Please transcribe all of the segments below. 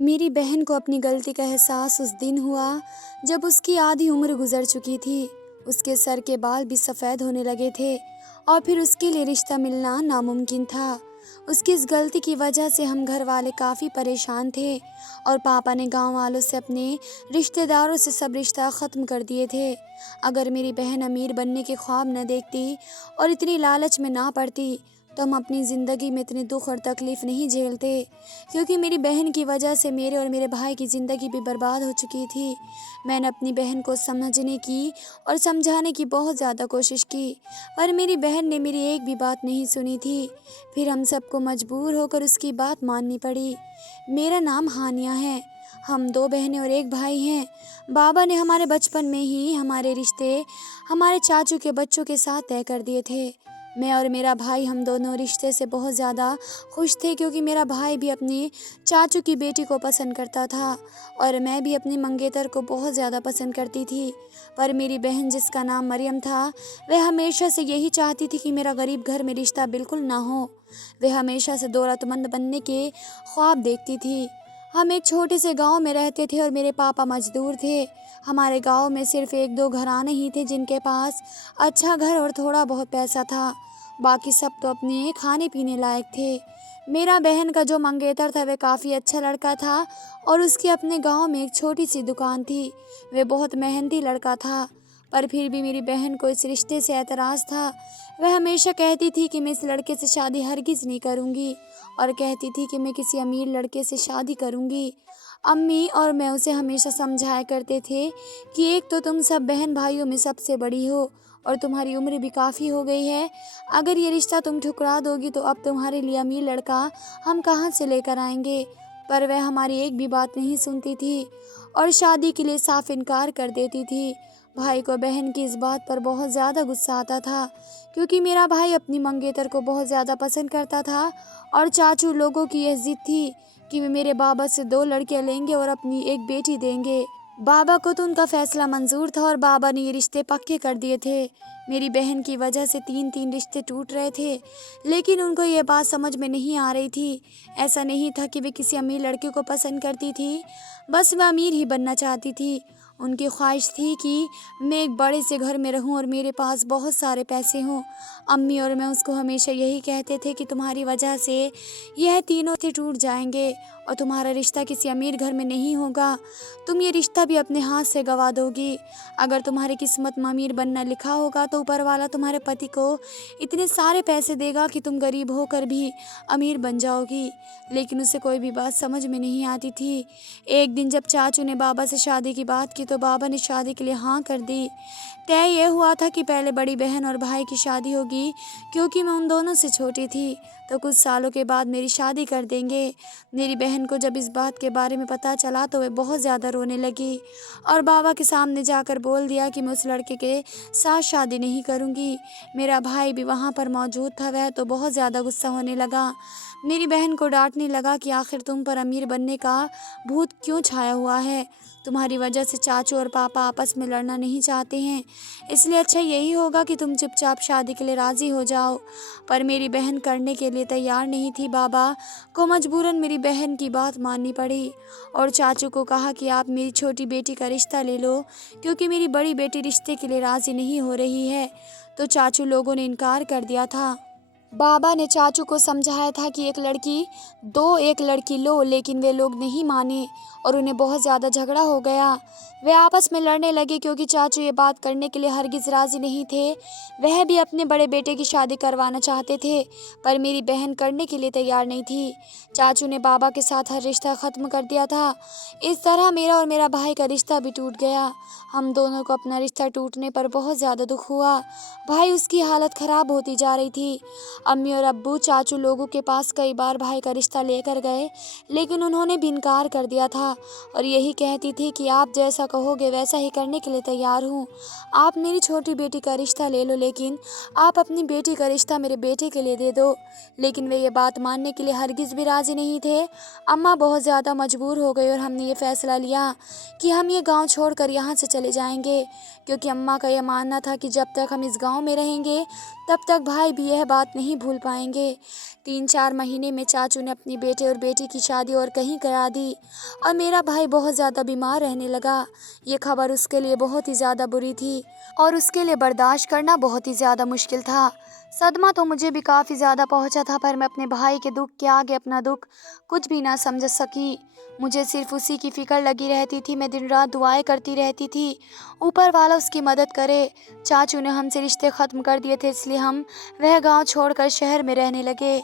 मेरी बहन को अपनी गलती का एहसास उस दिन हुआ जब उसकी आधी उम्र गुजर चुकी थी। उसके सर के बाल भी सफ़ेद होने लगे थे और फिर उसके लिए रिश्ता मिलना नामुमकिन था। उसकी इस गलती की वजह से हम घर वाले काफ़ी परेशान थे और पापा ने गांव वालों से अपने रिश्तेदारों से सब रिश्ता ख़त्म कर दिए थे। अगर मेरी बहन अमीर बनने के ख्वाब न देखती और इतनी लालच में ना पड़ती तो हम अपनी ज़िंदगी में इतने दुख और तकलीफ़ नहीं झेलते, क्योंकि मेरी बहन की वजह से मेरे और मेरे भाई की ज़िंदगी भी बर्बाद हो चुकी थी। मैंने अपनी बहन को समझने की और समझाने की बहुत ज़्यादा कोशिश की, पर मेरी बहन ने मेरी एक भी बात नहीं सुनी थी। फिर हम सबको मजबूर होकर उसकी बात माननी पड़ी। मेरा नाम हानिया है। हम दो बहनें और एक भाई हैं। बाबा ने हमारे बचपन में ही हमारे रिश्ते हमारे चाचू के बच्चों के साथ तय कर दिए थे। मैं और मेरा भाई हम दोनों रिश्ते से बहुत ज़्यादा खुश थे, क्योंकि मेरा भाई भी अपनी चाचू की बेटी को पसंद करता था और मैं भी अपनी मंगेतर को बहुत ज़्यादा पसंद करती थी। पर मेरी बहन, जिसका नाम मरियम था, वह हमेशा से यही चाहती थी कि मेरा गरीब घर में रिश्ता बिल्कुल ना हो। वह हमेशा से दौलतमंद बनने के ख्वाब देखती थी। हम एक छोटे से गांव में रहते थे और मेरे पापा मजदूर थे। हमारे गांव में सिर्फ एक दो घराने ही थे जिनके पास अच्छा घर और थोड़ा बहुत पैसा था। बाकी सब तो अपने खाने पीने लायक थे। मेरा बहन का जो मंगेतर था वह काफ़ी अच्छा लड़का था और उसकी अपने गांव में एक छोटी सी दुकान थी। वह बहुत मेहनती लड़का था, पर फिर भी मेरी बहन को इस रिश्ते से एतराज़ था। वह हमेशा कहती थी कि मैं इस लड़के से शादी हरगिज़ नहीं करूँगी और कहती थी कि मैं किसी अमीर लड़के से शादी करूँगी। अम्मी और मैं उसे हमेशा समझाया करते थे कि एक तो तुम सब बहन भाइयों में सबसे बड़ी हो और तुम्हारी उम्र भी काफ़ी हो गई है। अगर ये रिश्ता तुम ठुकरा दोगी तो अब तुम्हारे लिए अमीर लड़का हम कहाँ से लेकर आएंगे। पर वह हमारी एक भी बात नहीं सुनती थी और शादी के लिए साफ इनकार कर देती थी। भाई को बहन की इस बात पर बहुत ज़्यादा गुस्सा आता था, क्योंकि मेरा भाई अपनी मंगेतर को बहुत ज़्यादा पसंद करता था और चाचू लोगों की यह जिद थी कि वे मेरे बाबा से दो लड़कियां लेंगे और अपनी एक बेटी देंगे। बाबा को तो उनका फैसला मंजूर था और बाबा ने ये रिश्ते पक्के कर दिए थे। मेरी बहन की वजह से तीन तीन रिश्ते टूट रहे थे, लेकिन उनको ये बात समझ में नहीं आ रही थी। ऐसा नहीं था कि वे किसी अमीर लड़के को पसंद करती थी, बस वह अमीर ही बनना चाहती थी। उनकी ख्वाहिश थी कि मैं एक बड़े से घर में रहूं और मेरे पास बहुत सारे पैसे हों। अम्मी और मैं उसको हमेशा यही कहते थे कि तुम्हारी वजह से यह तीनों से टूट जाएंगे और तुम्हारा रिश्ता किसी अमीर घर में नहीं होगा। तुम ये रिश्ता भी अपने हाथ से गंवा दोगी। अगर तुम्हारी किस्मत में अमीर बनना लिखा होगा तो ऊपर वाला तुम्हारे पति को इतने सारे पैसे देगा कि तुम गरीब होकर भी अमीर बन जाओगी। लेकिन उसे कोई भी बात समझ में नहीं आती थी। एक दिन जब चाचू ने बाबा से शादी की बात की तो बाबा ने शादी के लिए हाँ कर दी। तय ये हुआ था कि पहले बड़ी बहन और भाई की शादी होगी, क्योंकि मैं उन दोनों से छोटी थी, तो कुछ सालों के बाद मेरी शादी कर देंगे। मेरी बहन को जब इस बात के बारे में पता चला तो वह बहुत ज़्यादा रोने लगी और बाबा के सामने जाकर बोल दिया कि मैं उस लड़के के साथ शादी नहीं करूँगी। मेरा भाई भी वहाँ पर मौजूद था, वह तो बहुत ज़्यादा गुस्सा होने लगा। मेरी बहन को डांटने लगा कि आखिर तुम पर अमीर बनने का भूत क्यों छाया हुआ है। तुम्हारी वजह से चाचू और पापा आपस में लड़ना नहीं चाहते हैं, इसलिए अच्छा यही होगा कि तुम चुपचाप शादी के लिए राज़ी हो जाओ। पर मेरी बहन करने के लिए तैयार नहीं थी। बाबा को मजबूरन मेरी बहन की बात माननी पड़ी और चाचू को कहा कि आप मेरी छोटी बेटी का रिश्ता ले लो, क्योंकि मेरी बड़ी बेटी रिश्ते के लिए राज़ी नहीं हो रही है। तो चाचू लोगों ने इनकार कर दिया था। बाबा ने चाचू को समझाया था कि एक लड़की लो, लेकिन वे लोग नहीं माने और उन्हें बहुत ज़्यादा झगड़ा हो गया। वे आपस में लड़ने लगे, क्योंकि चाचू ये बात करने के लिए हरगिज़ राज़ी नहीं थे। वह भी अपने बड़े बेटे की शादी करवाना चाहते थे, पर मेरी बहन करने के लिए तैयार नहीं थी। चाचू ने बाबा के साथ हर रिश्ता ख़त्म कर दिया था। इस तरह मेरा और मेरा भाई का रिश्ता भी टूट गया। हम दोनों को अपना रिश्ता टूटने पर बहुत ज़्यादा दुख हुआ। भाई, उसकी हालत ख़राब होती जा रही थी। अम्मी और अब्बू चाचू लोगों के पास कई बार भाई का रिश्ता लेकर गए, लेकिन उन्होंने भी इनकार कर दिया था और यही कहती थी कि आप जैसा कहोगे वैसा ही करने के लिए तैयार हूँ। आप मेरी छोटी बेटी का रिश्ता ले लो, लेकिन आप अपनी बेटी का रिश्ता मेरे बेटे के लिए दे दो। लेकिन वे ये बात मानने के लिए हरगिज़ भी राज़ी नहीं थे। अम्मा बहुत ज़्यादा मजबूर हो गई और हमने ये फ़ैसला लिया कि हम ये गाँव छोड़कर यहाँ से चले जाएंगे, क्योंकि अम्मा का यह मानना था कि जब तक हम इस गाँव में रहेंगे तब तक भाई भी यह बात नहीं नहीं भूल पाएंगे। 3-4 महीने में चाचू ने अपनी बेटे और बेटी की शादी और कहीं करा दी और मेरा भाई बहुत ज़्यादा बीमार रहने लगा। ये खबर उसके लिए बहुत ही ज़्यादा बुरी थी और उसके लिए बर्दाश्त करना बहुत ही ज़्यादा मुश्किल था। सदमा तो मुझे भी काफ़ी ज़्यादा पहुंचा था, पर मैं अपने भाई के दुख के आगे अपना दुख कुछ भी ना समझ सकी। मुझे सिर्फ उसी की फ़िक्र लगी रहती थी। मैं दिन रात दुआएं करती रहती थी, ऊपर वाला उसकी मदद करे। चाचू ने हमसे रिश्ते ख़त्म कर दिए थे, इसलिए हम वह गांव छोड़कर शहर में रहने लगे।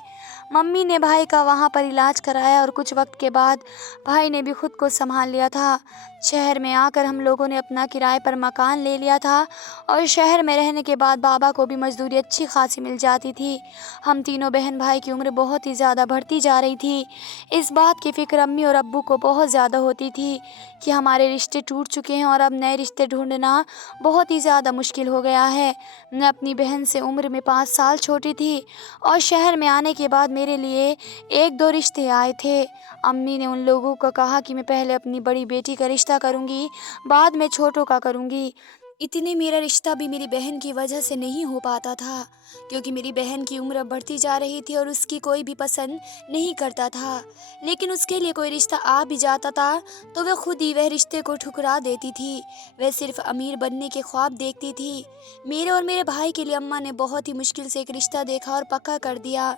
मम्मी ने भाई का वहाँ पर इलाज कराया और कुछ वक्त के बाद भाई ने भी खुद को संभाल लिया था। शहर में आकर हम लोगों ने अपना किराए पर मकान ले लिया था और शहर में रहने के बाद बाबा को भी मजदूरी अच्छी खासी मिल जाती थी। हम तीनों बहन भाई की उम्र बहुत ही ज़्यादा बढ़ती जा रही थी। इस बात की फ़िक्र अम्मी और अब्बू को बहुत ज़्यादा होती थी कि हमारे रिश्ते टूट चुके हैं और अब नए रिश्ते ढूंढना बहुत ही ज़्यादा मुश्किल हो गया है। मैं अपनी बहन से उम्र में 5 साल छोटी थी और शहर में आने के बाद मेरे लिए 1-2 रिश्ते आए थे। अम्मी ने उन लोगों को कहा कि मैं पहले अपनी बड़ी बेटी का रिश्ता करूँगी, बाद में छोटों का करूँगी। इतने मेरा रिश्ता भी मेरी बहन की वजह से नहीं हो पाता था, क्योंकि मेरी बहन की उम्र बढ़ती जा रही थी और उसकी कोई भी पसंद नहीं करता था। लेकिन उसके लिए कोई रिश्ता आ भी जाता था तो वह खुद ही वह रिश्ते को ठुकरा देती थी। वह सिर्फ अमीर बनने के ख्वाब देखती थी। मेरे और मेरे भाई के लिए अम्मा ने बहुत ही मुश्किल से एक रिश्ता देखा और पक्का कर दिया,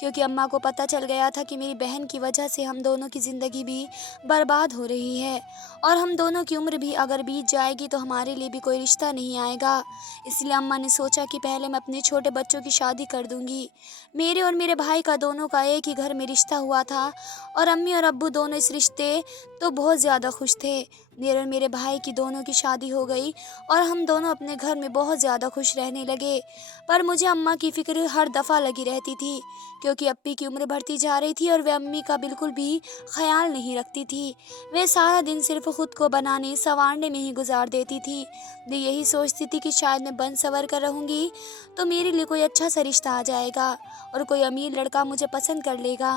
क्योंकि अम्मा को पता चल गया था कि मेरी बहन की वजह से हम दोनों की ज़िंदगी भी बर्बाद हो रही है और हम दोनों की उम्र भी अगर बीत जाएगी तो हमारे लिए भी कोई रिश्ता नहीं आएगा। इसलिए अम्मा ने सोचा कि पहले मैं अपने छोटे बच्चों की शादी कर दूंगी। मेरे और मेरे भाई का दोनों का एक ही घर में रिश्ता हुआ था और अम्मी और अब्बू दोनों इस रिश्ते तो बहुत ज़्यादा खुश थे। मेरे और मेरे भाई की दोनों की शादी हो गई और हम दोनों अपने घर में बहुत ज़्यादा खुश रहने लगे। पर मुझे अम्मा की फ़िक्र हर दफ़ा लगी रहती थी, क्योंकि अप्पी की उम्र बढ़ती जा रही थी और वह अम्मी का बिल्कुल भी ख्याल नहीं रखती थी। वह सारा दिन सिर्फ खुद को बनाने संवारने में ही गुजार देती थी। वे यही सोचती थी कि शायद मैं बन संवर कर रहूँगी तो मेरे लिए कोई अच्छा सा रिश्ता आ जाएगा और कोई अमीर लड़का मुझे पसंद कर लेगा।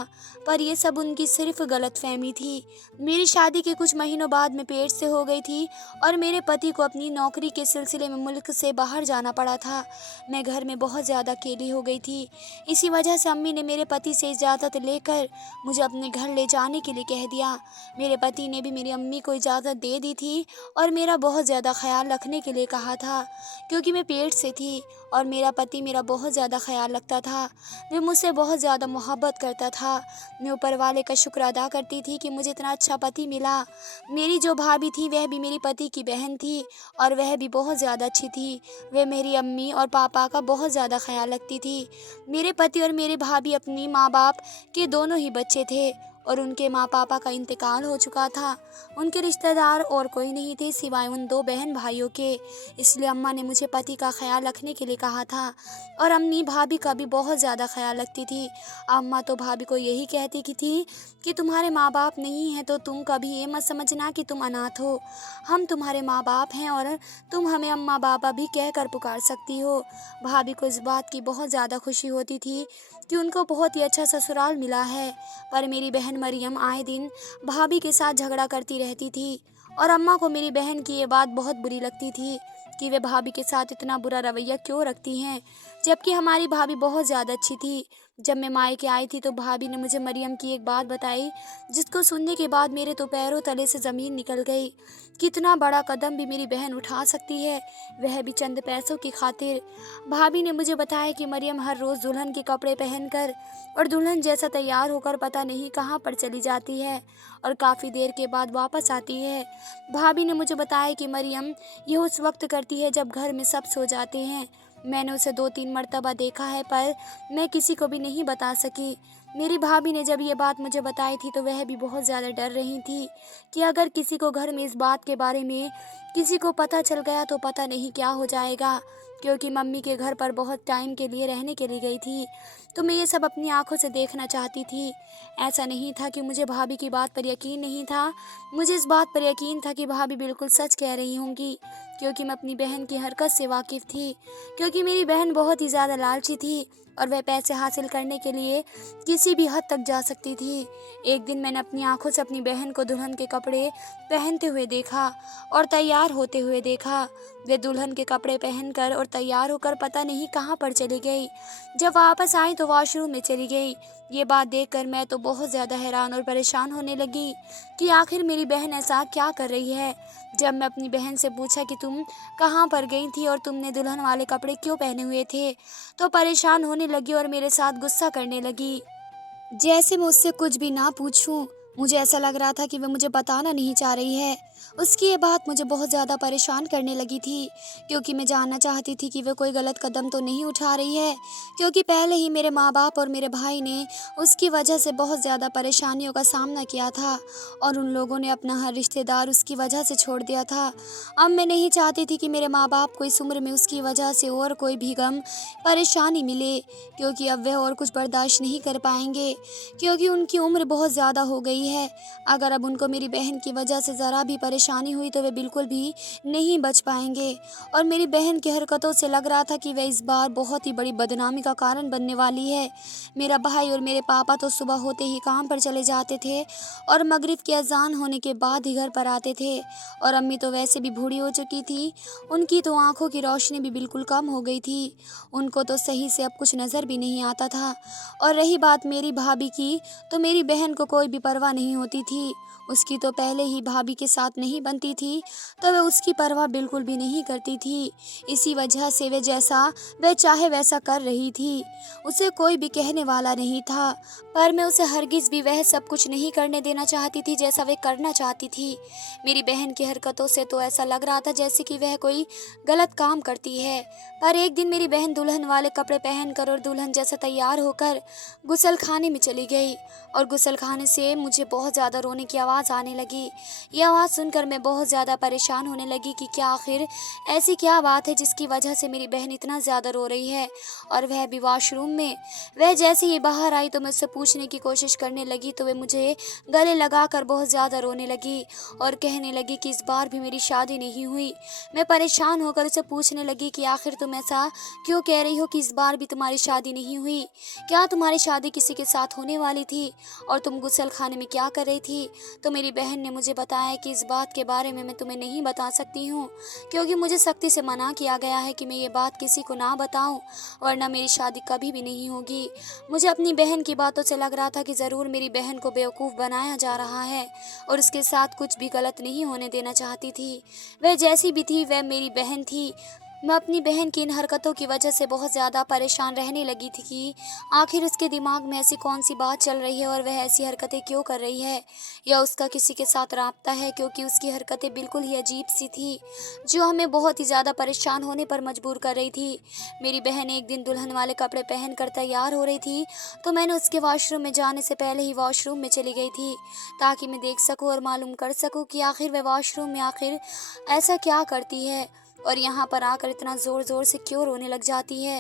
पर यह सब उनकी सिर्फ गलतफहमी थी। मेरी शादी के कुछ महीनों बाद मैं पेट से हो गई थी और मेरे पति को अपनी नौकरी के सिलसिले में मुल्क से बाहर जाना पड़ा था। मैं घर में बहुत ज़्यादा अकेली हो गई थी। इसी वजह से अम्मी ने मेरे पति से इजाज़त लेकर मुझे अपने घर ले जाने के लिए कह दिया। मेरे पति ने भी मेरी अम्मी को इजाज़त दे दी थी और मेरा बहुत ज़्यादा ख्याल रखने के लिए कहा था, क्योंकि मैं पेट से थी और मेरा पति मेरा बहुत ज़्यादा ख्याल रखता था। वह मुझसे बहुत ज़्यादा मोहब्बत करता था। मैं ऊपर वाले का शुक्र अदा करती थी कि मुझे इतना अच्छा पति मिला। मेरी जो भाभी थी वह भी मेरी पति की बहन थी और वह भी बहुत ज़्यादा अच्छी थी। वह मेरी अम्मी और पापा का बहुत ज़्यादा ख्याल रखती थी। मेरे पति और मेरे भाभी अपनी माँ बाप के दोनों ही बच्चे थे और उनके माँ पापा का इंतकाल हो चुका था। उनके रिश्तेदार और कोई नहीं थे सिवाय उन 2 बहन भाइयों के। इसलिए अम्मा ने मुझे पति का ख्याल रखने के लिए कहा था और अम्मी भाभी का भी बहुत ज़्यादा ख्याल रखती थी। अम्मा तो भाभी को यही कहती की थी कि तुम्हारे माँ बाप नहीं हैं तो तुम कभी ये मत समझना कि तुम अनाथ हो। हम तुम्हारे माँ बाप हैं और तुम हमें अम्मा बाबा भी कहकर पुकार सकती हो। भाभी को इस बात की बहुत ज़्यादा खुशी होती थी कि उनको बहुत ही अच्छा ससुराल मिला है। पर मेरी बहन मरियम आए दिन भाभी के साथ झगड़ा करती रहती थी और अम्मा को मेरी बहन की ये बात बहुत बुरी लगती थी कि वे भाभी के साथ इतना बुरा रवैया क्यों रखती हैं, जबकि हमारी भाभी बहुत ज़्यादा अच्छी थी। जब मैं मायके आई थी तो भाभी ने मुझे मरियम की एक बात बताई, जिसको सुनने के बाद मेरे तो पैरों तले से ज़मीन निकल गई। कितना बड़ा कदम भी मेरी बहन उठा सकती है, वह भी चंद पैसों की खातिर। भाभी ने मुझे बताया कि मरियम हर रोज़ दुल्हन के कपड़े पहनकर और दुल्हन जैसा तैयार होकर पता नहीं कहाँ पर चली जाती है और काफ़ी देर के बाद वापस आती है। भाभी ने मुझे बताया कि मरियम यह उस वक्त करती है जब घर में सब सो जाते हैं। मैंने उसे 2-3 मर्तबा देखा है, पर मैं किसी को भी नहीं बता सकी। मेरी भाभी ने जब ये बात मुझे बताई थी तो वह भी बहुत ज़्यादा डर रही थी कि अगर किसी को घर में इस बात के बारे में किसी को पता चल गया तो पता नहीं क्या हो जाएगा, क्योंकि मम्मी के घर पर बहुत टाइम के लिए रहने के लिए गई थी। तो मैं ये सब अपनी आंखों से देखना चाहती थी। ऐसा नहीं था कि मुझे भाभी की बात पर यकीन नहीं था, मुझे इस बात पर यकीन था कि भाभी बिल्कुल सच कह रही होंगी। क्योंकि मैं अपनी बहन की हरकत से वाकिफ़ थी, क्योंकि मेरी बहन बहुत ही ज़्यादा लालची थी और वह पैसे हासिल करने के लिए किसी भी हद तक जा सकती थी। एक दिन मैंने अपनी आंखों से अपनी बहन को दुल्हन के कपड़े पहनते हुए देखा और तैयार होते हुए देखा। वे दुल्हन के कपड़े पहनकर और तैयार होकर पता नहीं कहाँ पर चली गई। जब वापस आई तो वॉशरूम में चली गई। ये बात देखकर मैं तो बहुत ज़्यादा हैरान और परेशान होने लगी कि आखिर मेरी बहन ऐसा क्या कर रही है। जब मैं अपनी बहन से पूछा कि तुम कहाँ पर गई थी और तुमने दुल्हन वाले कपड़े क्यों पहने हुए थे, तो परेशान होने लगी और मेरे साथ गुस्सा करने लगी। जैसे मैं उससे कुछ भी ना पूछूं, मुझे ऐसा लग रहा था कि वह मुझे बताना नहीं चाह रही है। उसकी ये बात मुझे बहुत ज़्यादा परेशान करने लगी थी, क्योंकि मैं जानना चाहती थी कि वह कोई गलत कदम तो नहीं उठा रही है, क्योंकि पहले ही मेरे माँ बाप और मेरे भाई ने उसकी वजह से बहुत ज़्यादा परेशानियों का सामना किया था और उन लोगों ने अपना हर रिश्तेदार उसकी वजह से छोड़ दिया था। अब मैं नहीं चाहती थी कि मेरे माँ बाप को इस उम्र में उसकी वजह से और कोई भी गम परेशानी मिले, क्योंकि अब वह और कुछ बर्दाश्त नहीं कर पाएंगे, क्योंकि उनकी उम्र बहुत ज़्यादा हो गई है। अगर अब उनको मेरी बहन की वजह से ज़रा भी परेशानी हुई तो वे बिल्कुल भी नहीं बच पाएंगे और मेरी बहन की हरकतों से लग रहा था कि वह इस बार बहुत ही बड़ी बदनामी का कारण बनने वाली है। मेरा भाई और मेरे पापा तो सुबह होते ही काम पर चले जाते थे और मगरिब की अजान होने के बाद ही घर पर आते थे और अम्मी तो वैसे भी बूढ़ी हो चुकी थी। उनकी तो आंखों की रोशनी भी बिल्कुल कम हो गई थी। उनको तो सही से अब कुछ नज़र भी नहीं आता था। और रही बात मेरी भाभी की, तो मेरी बहन को कोई भी परवाह नहीं होती थी। उसकी तो पहले ही भाभी के साथ नहीं बनती थी, तो वह उसकी परवाह बिल्कुल भी नहीं करती थी। इसी वजह से वह चाहे वैसा कर रही थी। उसे कोई भी कहने वाला नहीं था, पर मैं उसे हरगिज़ भी वह सब कुछ नहीं करने देना चाहती थी जैसा वह करना चाहती थी। मेरी बहन की हरकतों से तो ऐसा लग रहा था जैसे कि वह कोई गलत काम करती है। पर एक दिन मेरी बहन दुल्हन वाले कपड़े पहनकर और दुल्हन जैसा तैयार होकर गुसलखाने में चली गई और गुसलखाने से मुझे बहुत ज़्यादा रोने की आवाज़ आने लगी। ये आवाज़ सुनकर मैं बहुत ज़्यादा परेशान होने लगी कि क्या आखिर ऐसी क्या बात है जिसकी वजह से मेरी बहन इतना ज़्यादा रो रही है, और वह भी वॉशरूम में। वह जैसे ही बाहर आई तो मैं उससे पूछने की कोशिश करने लगी तो वह मुझे गले लगाकर बहुत ज़्यादा रोने लगी और कहने लगी कि इस बार भी मेरी शादी नहीं हुई। मैं परेशान होकर उसे पूछने लगी कि आखिर तुम ऐसा क्यों कह रही हो कि इस बार भी तुम्हारी शादी नहीं हुई? क्या तुम्हारी शादी किसी के साथ होने वाली थी और तुम गुसल खाने में क्या कर रही थी? तो मेरी बहन ने मुझे बताया कि इस बात के बारे में मैं तुम्हें नहीं बता सकती हूँ, क्योंकि मुझे सख्ती से मना किया गया है कि मैं ये बात किसी को ना बताऊँ, वरना मेरी शादी कभी भी नहीं होगी। मुझे अपनी बहन की बातों से लग रहा था कि ज़रूर मेरी बहन को बेवकूफ़ बनाया जा रहा है और उसके साथ कुछ भी गलत नहीं होने देना चाहती थी। वह जैसी भी थी वह मेरी बहन थी। मैं अपनी बहन की इन हरकतों की वजह से बहुत ज़्यादा परेशान रहने लगी थी कि आखिर उसके दिमाग में ऐसी कौन सी बात चल रही है और वह ऐसी हरकतें क्यों कर रही है, या उसका किसी के साथ राब्ता है, क्योंकि उसकी हरकतें बिल्कुल ही अजीब सी थी जो हमें बहुत ही ज़्यादा परेशान होने पर मजबूर कर रही थी। मेरी बहन एक दिन दुल्हन वाले कपड़े पहन कर तैयार हो रही थी, तो मैंने उसके वॉशरूम में जाने से पहले ही वॉशरूम में चली गई थी ताकि मैं देख सकूँ और मालूम कर सकूँ कि आखिर वह वॉशरूम में आखिर ऐसा क्या करती है और यहाँ पर आकर इतना ज़ोर ज़ोर से क्यों रोने लग जाती है।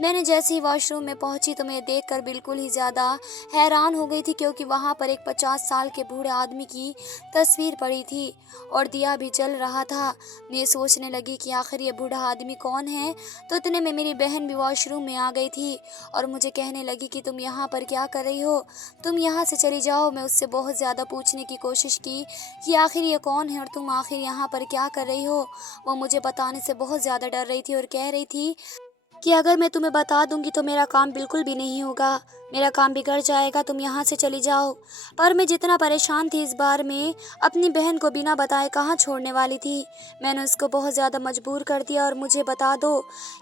मैंने जैसे ही वॉशरूम में पहुँची तो मैं देखकर बिल्कुल ही ज़्यादा हैरान हो गई थी, क्योंकि वहाँ पर एक 50 साल के बूढ़े आदमी की तस्वीर पड़ी थी और दिया भी जल रहा था। मैं सोचने लगी कि आखिर ये बूढ़ा आदमी कौन है, तो इतने में मेरी बहन भी वॉशरूम में आ गई थी और मुझे कहने लगी कि तुम यहाँ पर क्या कर रही हो, तुम यहाँ से चली जाओ। मैं उससे बहुत ज़्यादा पूछने की कोशिश की कि आखिर ये कौन है और तुम आखिर यहाँ पर क्या कर रही हो। वो मुझे बताने से बहुत ज़्यादा डर रही थी और कह रही थी कि अगर मैं तुम्हें बता दूंगी तो मेरा काम बिल्कुल भी नहीं होगा, मेरा काम बिगड़ जाएगा, तुम यहाँ से चली जाओ। पर मैं जितना परेशान थी इस बार में अपनी बहन को बिना बताए कहाँ छोड़ने वाली थी। मैंने उसको बहुत ज़्यादा मजबूर कर दिया और मुझे बता दो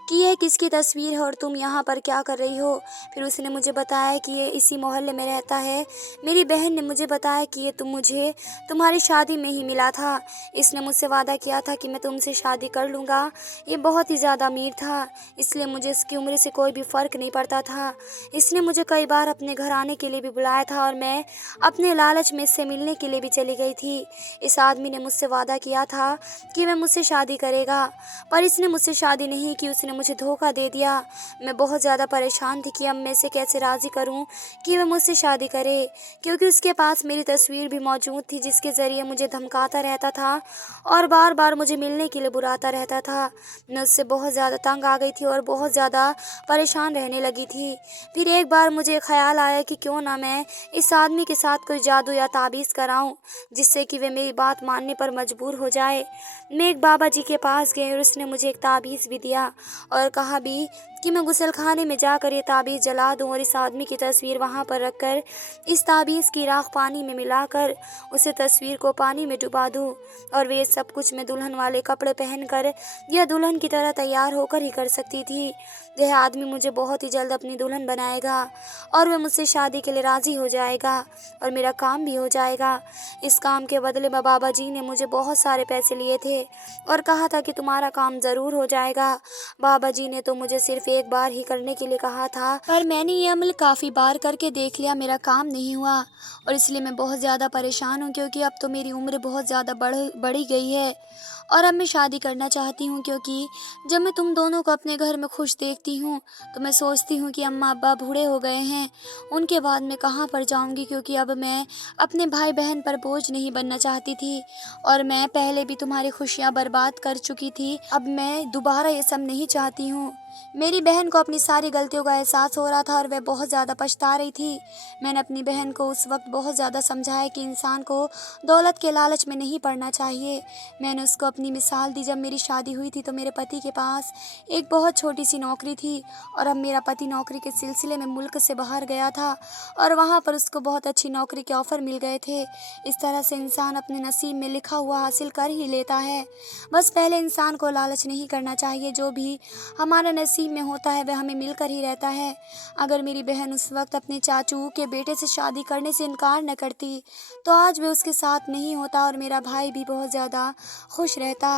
कि यह किसकी तस्वीर है और तुम यहाँ पर क्या कर रही हो। फिर उसने मुझे बताया कि ये इसी मोहल्ले में रहता है। मेरी बहन ने मुझे बताया कि ये मुझे तुम्हारी शादी में ही मिला था। इसने मुझसे वादा किया था कि मैं तुमसे शादी कर लूँगा। ये बहुत ही ज़्यादा अमीर था, इसलिए मुझे इसकी उम्र से कोई भी फ़र्क नहीं पड़ता था। इसने मुझे कई बार अपने घर आने के लिए भी बुलाया था और मैं अपने लालच में इससे मिलने के लिए भी चली गई थी। इस आदमी ने मुझसे वादा किया था कि वह मुझसे शादी करेगा, पर इसने मुझसे शादी नहीं की, उसने मुझे धोखा दे दिया। मैं बहुत ज़्यादा परेशान थी कि अब मैं इसे कैसे राज़ी करूं कि वह मुझसे शादी करे, क्योंकि उसके पास मेरी तस्वीर भी मौजूद थी जिसके ज़रिए मुझे धमकाता रहता था और बार बार मुझे मिलने के लिए बुलाता रहता था। मैं उससे बहुत ज़्यादा तंग आ गई थी और बहुत ज़्यादा परेशान रहने लगी थी। फिर एक बार मुझे ख्याल आया कि क्यों ना मैं इस आदमी के साथ कोई जादू या ताबीज़ कराऊं, जिससे कि वे मेरी बात मानने पर मजबूर हो जाए। मैं एक बाबा जी के पास गई और उसने मुझे एक ताबीज़ भी दिया और कहा भी कि मैं गुसलखाने में जाकर ये ताबीज़ जला दूं और इस आदमी की तस्वीर वहां पर रखकर इस ताबीज़ की राख पानी में मिलाकर उसे तस्वीर को पानी में डुबा दूं, और वे सब कुछ मैं दुल्हन वाले कपड़े पहनकर या दुल्हन की तरह तैयार होकर ही कर सकती थी। यह आदमी मुझे बहुत ही जल्द अपनी दुल्हन बनाएगा और वह मुझसे शादी के लिए राज़ी हो जाएगा और मेरा काम भी हो जाएगा। इस काम के बदले में बाबा जी ने मुझे बहुत सारे पैसे लिए थे और कहा था कि तुम्हारा काम ज़रूर हो जाएगा। बाबा जी ने तो मुझे सिर्फ एक बार ही करने के लिए कहा था, पर मैंने ये अमल काफ़ी बार करके देख लिया, मेरा काम नहीं हुआ और इसलिए मैं बहुत ज़्यादा परेशान हूँ, क्योंकि अब तो मेरी उम्र बहुत ज़्यादा बढ़ी गई है और अब मैं शादी करना चाहती हूँ। क्योंकि जब मैं तुम दोनों को अपने घर में खुश देखती हूँ तो मैं सोचती हूँ कि अम्मा अब्बा बूढ़े हो गए हैं, उनके बाद मैं कहाँ पर जाऊँगी, क्योंकि अब मैं अपने भाई बहन पर बोझ नहीं बनना चाहती थी और मैं पहले भी तुम्हारी खुशियाँ बर्बाद कर चुकी थी। अब मैं दोबारा ये सब नहीं चाहती हूँ। मेरी बहन को अपनी सारी गलतियों का एहसास हो रहा था और वह बहुत ज़्यादा पछता रही थी। मैंने अपनी बहन को उस वक्त बहुत ज़्यादा समझाया कि इंसान को दौलत के लालच में नहीं पड़ना चाहिए। मैंने उसको अपनी मिसाल दी। जब मेरी शादी हुई थी तो मेरे पति के पास एक बहुत छोटी सी नौकरी थी और अब मेरा पति नौकरी के सिलसिले में मुल्क से बाहर गया था और वहाँ पर उसको बहुत अच्छी नौकरी के ऑफ़र मिल गए थे। इस तरह से इंसान अपने नसीब में लिखा हुआ हासिल कर ही लेता है। बस पहले इंसान को लालच नहीं करना चाहिए, जो भी हमारा नसीब में होता है वह हमें मिलकर ही रहता है। अगर मेरी बहन उस वक्त अपने चाचू के बेटे से शादी करने से इनकार न करती तो आज वे उसके साथ नहीं होता और मेरा भाई भी बहुत ज़्यादा खुश रहता।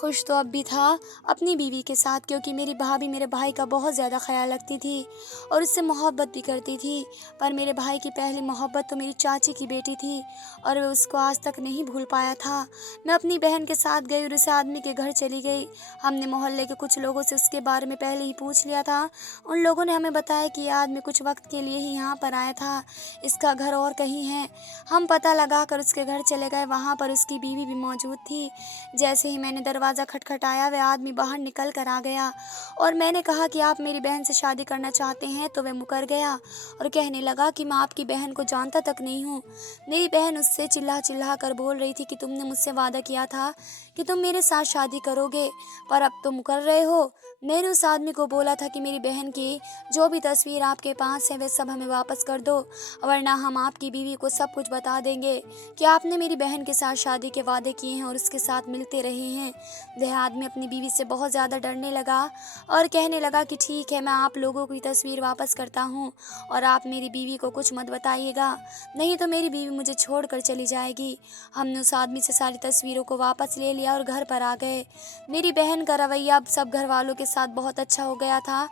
खुश तो अब भी था अपनी बीवी के साथ, क्योंकि मेरी भाभी मेरे भाई का बहुत ज़्यादा ख्याल रखती थी और उससे मोहब्बत भी करती थी। पर मेरे भाई की पहली मोहब्बत तो मेरी चाची की बेटी थी और वह उसको आज तक नहीं भूल पाया था। मैं अपनी बहन के साथ गई और उस आदमी के घर चली गई। हमने मोहल्ले के कुछ लोगों से उसके बारे में पहले ही पूछ लिया था। उन लोगों ने हमें बताया कि यह आदमी कुछ वक्त के लिए ही यहाँ पर आया था, इसका घर और कहीं है। हम पता लगा कर उसके घर चले गए, वहाँ पर उसकी बीवी भी मौजूद थी। जैसे ही मैंने दरवाज़ा खटखटाया वह आदमी बाहर निकल कर आ गया और मैंने कहा कि आप मेरी बहन से शादी करना चाहते हैं, तो वह मुकर गया और कहने लगा कि मैं आपकी बहन को जानता तक नहीं हूँ। मेरी बहन उससे चिल्ला चिल्ला कर बोल रही थी कि तुमने मुझसे वादा किया था कि तुम मेरे साथ शादी करोगे, पर अब तो मुकर रहे हो। मैंने उस आदमी को बोला था कि मेरी बहन की जो भी तस्वीर आपके पास है वे सब हमें वापस कर दो, वरना हम आपकी बीवी को सब कुछ बता देंगे कि आपने मेरी बहन के साथ शादी के वादे किए हैं और उसके साथ मिलते रहे हैं। वह आदमी अपनी बीवी से बहुत ज़्यादा डरने लगा और कहने लगा कि ठीक है, मैं आप लोगों की तस्वीर वापस करता हूँ और आप मेरी बीवी को कुछ मत बताइएगा, नहीं तो मेरी बीवी मुझे छोड़ कर चली जाएगी। हमने उस आदमी से सारी तस्वीरों को वापस ले लिया और घर पर आ गए। मेरी बहन का रवैया अब सब घर वालों के साथ बहुत अच्छा हो गया था।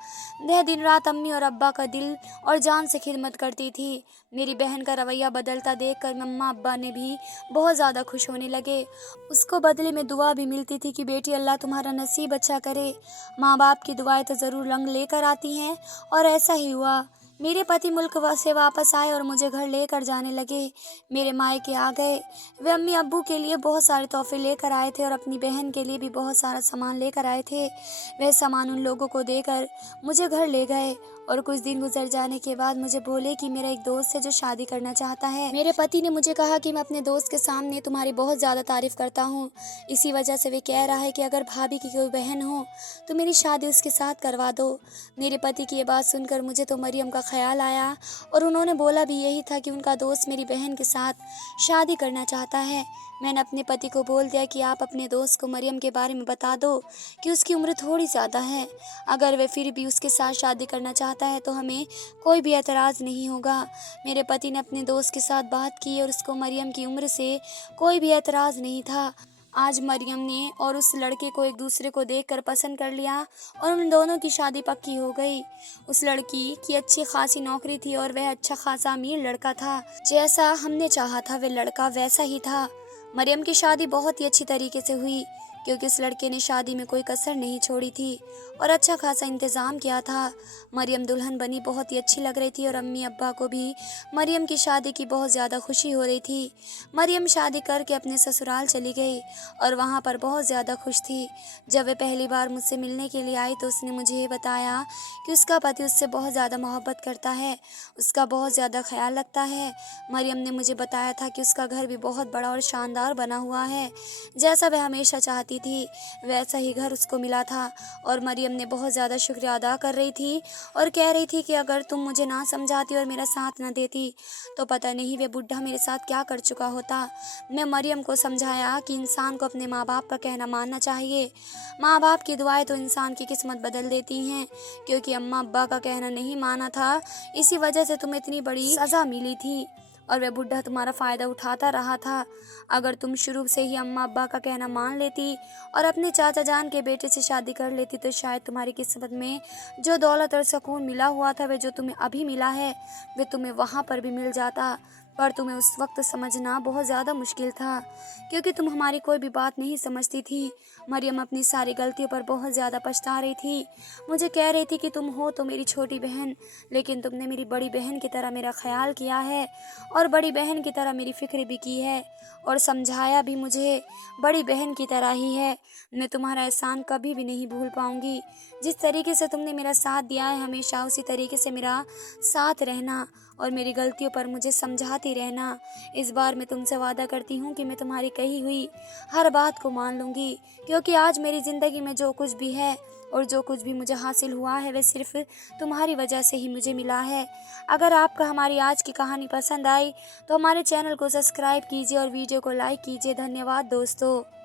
वह दिन रात अम्मी और अब्बा का दिल और जान से खिदमत करती थी। मेरी बहन का रवैया बदलता देखकर मम्मा अब्बा ने भी बहुत ज़्यादा खुश होने लगे। उसको बदले में दुआ भी मिलती थी कि बेटी अल्लाह तुम्हारा नसीब अच्छा करे। माँ बाप की दुआएं तो ज़रूर रंग लेकर आती हैं और ऐसा ही हुआ। मेरे पति मुल्क से वापस आए और मुझे घर लेकर जाने लगे। मेरे मायके आ गए। वे अम्मी अब्बू के लिए बहुत सारे तोहफे लेकर आए थे और अपनी बहन के लिए भी बहुत सारा सामान लेकर आए थे। वह सामान उन लोगों को देकर मुझे घर ले गए और कुछ दिन गुजर जाने के बाद मुझे बोले कि मेरा एक दोस्त है जो शादी करना चाहता है। मेरे पति ने मुझे कहा कि मैं अपने दोस्त के सामने तुम्हारी बहुत ज़्यादा तारीफ़ करता हूँ, इसी वजह से वे कह रहा है कि अगर भाभी की कोई बहन हो तो मेरी शादी उसके साथ करवा दो। मेरे पति की ये बात सुनकर मुझे तो मरियम का ख्याल आया और उन्होंने बोला भी यही था कि उनका दोस्त मेरी बहन के साथ शादी करना चाहता है। मैंने अपने पति को बोल दिया कि आप अपने दोस्त को मरियम के बारे में बता दो कि उसकी उम्र थोड़ी ज़्यादा है, अगर वह फिर भी उसके साथ शादी करना चाहता है तो हमें कोई भी एतराज़ नहीं होगा। मेरे पति ने अपने दोस्त के साथ बात की और उसको मरियम की उम्र से कोई भी एतराज़ नहीं था। आज मरियम ने और उस लड़के को एक दूसरे को देखकर पसंद कर लिया और उन दोनों की शादी पक्की हो गई। उस लड़की की अच्छी खासी नौकरी थी और वह अच्छा खासा अमीर लड़का था। जैसा हमने चाहा था वह लड़का वैसा ही था। मरियम की शादी बहुत ही अच्छी तरीके से हुई क्योंकि उस लड़के ने शादी में कोई कसर नहीं छोड़ी थी और अच्छा खासा इंतज़ाम किया था। मरियम दुल्हन बनी बहुत ही अच्छी लग रही थी और अम्मी अब्बा को भी मरियम की शादी की बहुत ज़्यादा खुशी हो रही थी। मरियम शादी करके अपने ससुराल चली गई और वहाँ पर बहुत ज़्यादा खुश थी। जब वह पहली बार मुझसे मिलने के लिए आई तो उसने मुझे ये बताया कि उसका पति उससे बहुत ज़्यादा मोहब्बत करता है, उसका बहुत ज़्यादा ख्याल रखता है। मरियम ने मुझे बताया था कि उसका घर भी बहुत बड़ा और शानदार बना हुआ है। जैसा वह हमेशा चाहती थी वैसा ही घर उसको मिला था और मरियम ने बहुत ज़्यादा शुक्रिया अदा कर रही थी और कह रही थी कि अगर तुम मुझे ना समझाती और मेरा साथ न देती तो पता नहीं वह बुढ़ा मेरे साथ क्या कर चुका होता। मैं मरियम को समझाया कि इंसान को अपने माँ बाप का कहना मानना चाहिए। माँ बाप की दुआएं तो इंसान की किस्मत बदल देती हैं। क्योंकि अम्मा अब्बा का कहना नहीं माना था, इसी वजह से तुम्हें इतनी बड़ी सज़ा मिली थी और वह बुढ़ा तुम्हारा फ़ायदा उठाता रहा था। अगर तुम शुरू से ही अम्मा अब्बा का कहना मान लेती और अपने चाचा जान के बेटे से शादी कर लेती तो शायद तुम्हारी किस्मत में जो दौलत और सुकून मिला हुआ था वह जो तुम्हें अभी मिला है वह तुम्हें वहाँ पर भी मिल जाता। पर तुम्हें उस वक्त समझना बहुत ज़्यादा मुश्किल था क्योंकि तुम हमारी कोई भी बात नहीं समझती थी। मरियम अपनी सारी गलतियों पर बहुत ज़्यादा पछता रही थी। मुझे कह रही थी कि तुम हो तो मेरी छोटी बहन, लेकिन तुमने मेरी बड़ी बहन की तरह मेरा ख्याल किया है और बड़ी बहन की तरह मेरी फिक्र भी की है और समझाया भी मुझे बड़ी बहन की तरह ही है। मैं तुम्हारा एहसान कभी भी नहीं भूल पाऊंगी। जिस तरीके से तुमने मेरा साथ दिया है हमेशा उसी तरीके से मेरा साथ रहना और मेरी गलतियों पर मुझे समझाती रहना। इस बार मैं तुमसे वादा करती हूँ कि मैं तुम्हारी कही हुई हर बात को मान लूँगी क्योंकि आज मेरी ज़िंदगी में जो कुछ भी है और जो कुछ भी मुझे हासिल हुआ है वह सिर्फ तुम्हारी वजह से ही मुझे मिला है। अगर आपको हमारी आज की कहानी पसंद आई तो हमारे चैनल को सब्सक्राइब कीजिए और वीडियो को लाइक कीजिए। धन्यवाद दोस्तों।